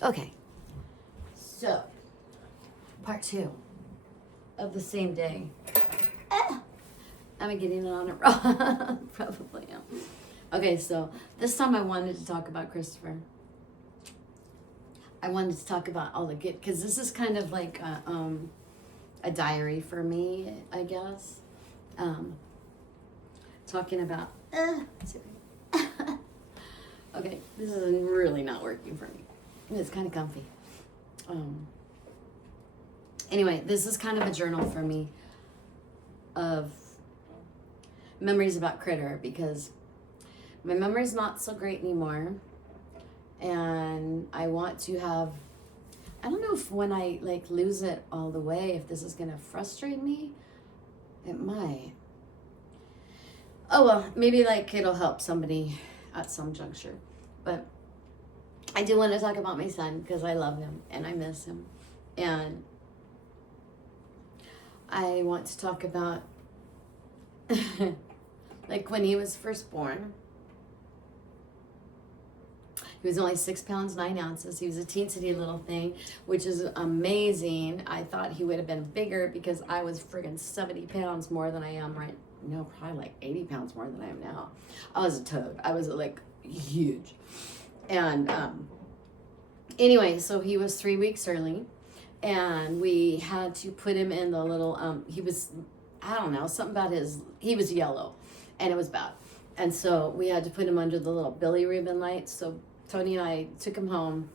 Okay, so part 2 of the same day. I'm getting it on it wrong. Probably am. Okay, so this time I wanted to talk about Christopher. I wanted to talk about all the good, because this is kind of like a diary for me, I guess. Talking about, okay, this is really not working for me. It's kind of comfy. Anyway, this is kind of a journal for me of memories about Critter, because my memory's not so great anymore, and I want to have, I don't know if when I like lose it all the way, if this is gonna frustrate me. It might. Oh well, maybe like it'll help somebody at some juncture. But I do want to talk about my son, because I love him and I miss him, and I want to talk about like when he was first born. He was only 6 pounds 9 ounces. He was a teensy little thing, which is amazing. I thought he would have been bigger, because I was friggin' 70 pounds more than I am right now. Probably like 80 pounds more than I am now. I was a toad. I was like huge. And anyway, so he was 3 weeks early, and we had to put him in the little, he was, I don't know, something about he was yellow, and it was bad. And so we had to put him under the little billy ribbon lights. So Tony and I took him home.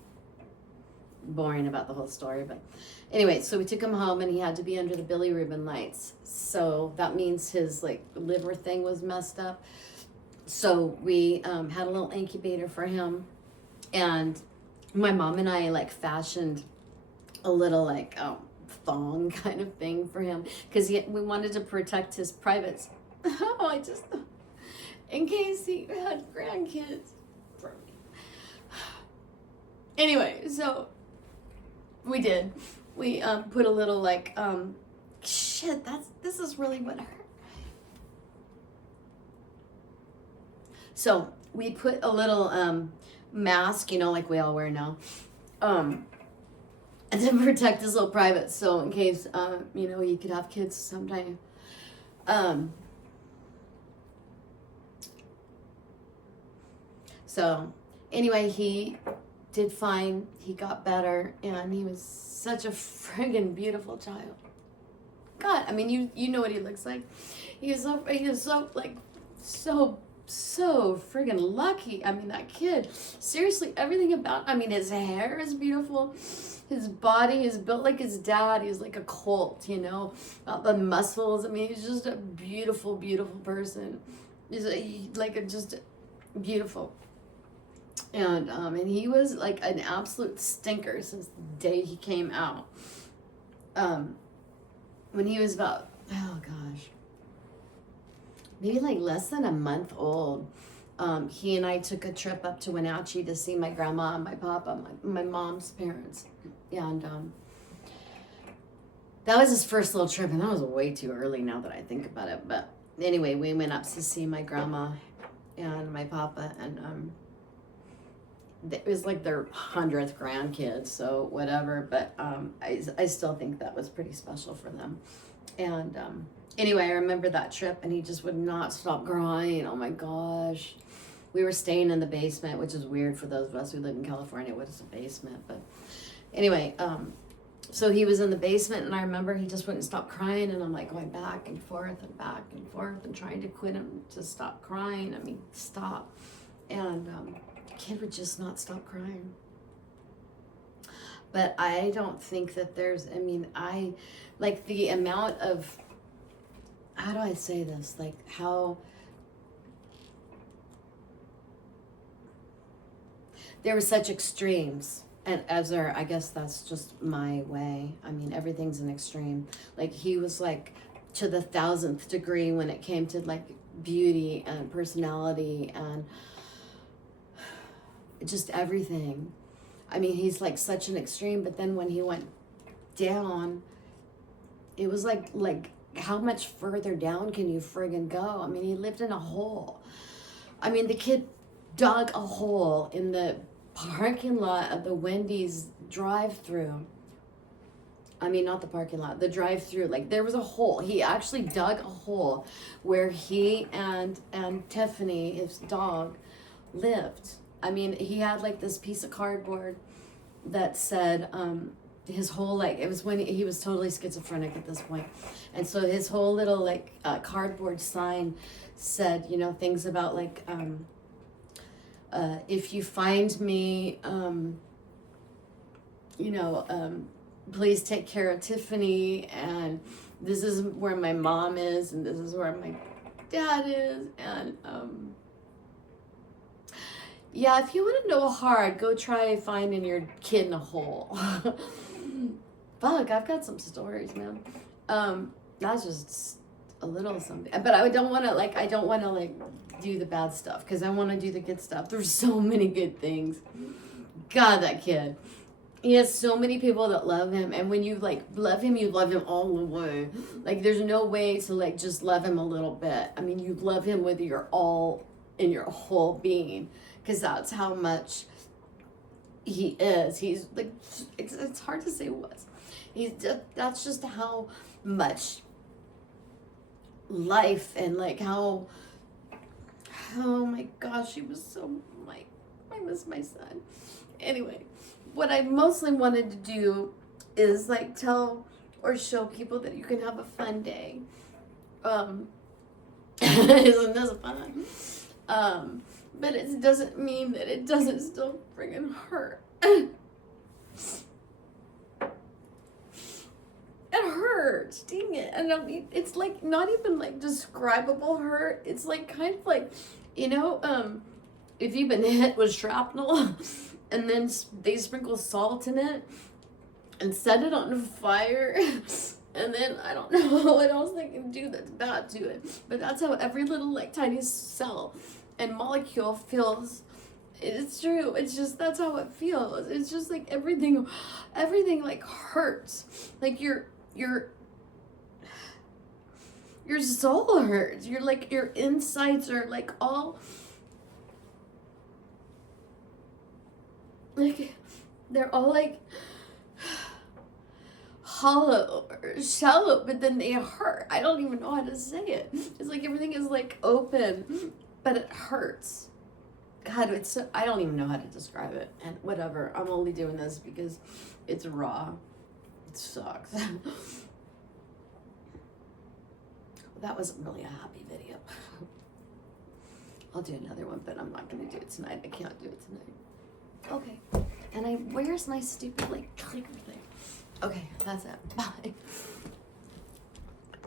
Boring about the whole story, but anyway, so we took him home, and he had to be under the billy ribbon lights. So that means his like liver thing was messed up. So we had a little incubator for him, and my mom and I like fashioned a little like thong kind of thing for him, because we wanted to protect his privates. Oh, in case he had grandkids for me. Anyway, so we did. We put a little like shit. This is really what hurt. So we put a little mask, like we all wear now, and to protect his little private. So in case he could have kids sometime. So anyway, he did fine. He got better, and he was such a friggin' beautiful child. God, I mean, you know what he looks like. He is so like so friggin' lucky. I mean, that kid, seriously, everything about, I mean, his hair is beautiful. His body is built like his dad. He's like a colt, the muscles. I mean, he's just a beautiful, beautiful person. He's just beautiful. And he was like an absolute stinker since the day he came out. When he was about, oh gosh, maybe like less than a month old, he and I took a trip up to Wenatchee to see my grandma and my papa, my mom's parents. And that was his first little trip, and that was way too early now that I think about it. But anyway, we went up to see my grandma and my papa, and it was like their 100th grandkid, so whatever. But I still think that was pretty special for them. And anyway, I remember that trip, and he just would not stop crying. Oh my gosh. We were staying in the basement, which is weird for those of us who live in California. What is a basement? But anyway, so he was in the basement, and I remember he just wouldn't stop crying, and I'm like going back and forth and trying to quit him to stop crying. I mean, stop. And the kid would just not stop crying. But I don't think that I like the amount of, how do I say this? Like how there were such extremes. And I guess that's just my way. I mean, everything's an extreme. Like he was like to the 1,000th degree when it came to like beauty and personality and just everything. I mean, he's like such an extreme, but then when he went down, it was like how much further down can you friggin' go? I mean, he lived in a hole. I mean, the kid dug a hole in the parking lot of the Wendy's drive-through. I mean, not the parking lot, the drive-through. Like, there was a hole. He actually dug a hole where he and Tiffany, his dog, lived. I mean, he had like this piece of cardboard that said his whole, like, it was when he was totally schizophrenic at this point, and so his whole little like cardboard sign said, you know, things about like if you find me, you know, please take care of Tiffany, and this is where my mom is, and this is where my dad is, and yeah, if you want to know hard, go try finding your kid in a hole. Fuck, I've got some stories, man. That's just a little something, but I don't want to like do the bad stuff, because I want to do the good stuff. There's so many good things. God, that kid. He has so many people that love him, and when you like love him, you love him all the way. Like, there's no way to like just love him a little bit. I mean, you love him with your all in your whole being, because that's how much he is. He's like, it's hard to say what. That's just how much life, and like how, oh my gosh, he was so like, I miss my son. Anyway, what I mostly wanted to do is like tell or show people that you can have a fun day. Isn't this fun? But it doesn't mean that it doesn't still friggin' hurt. It hurts, dang it. And I mean, it's like not even like describable hurt. It's like kind of like, you know, if you've been hit with shrapnel and then they sprinkle salt in it and set it on fire, and then I don't know what else they can do that's bad to it. But that's how every little like tiny cell and molecule feels. It's true. It's just, that's how it feels. It's just like everything like hurts. Like your soul hurts. You're like, your insides are like all like, they're all like hollow or shallow, but then they hurt. I don't even know how to say it. It's like everything is like open, but it hurts. God, it's so, I don't even know how to describe it. And whatever, I'm only doing this because it's raw. It sucks. That wasn't really a happy video. I'll do another one, but I'm not going to do it tonight. I can't do it tonight. Okay. And where's my stupid like clicker thing? Okay, that's it. Bye.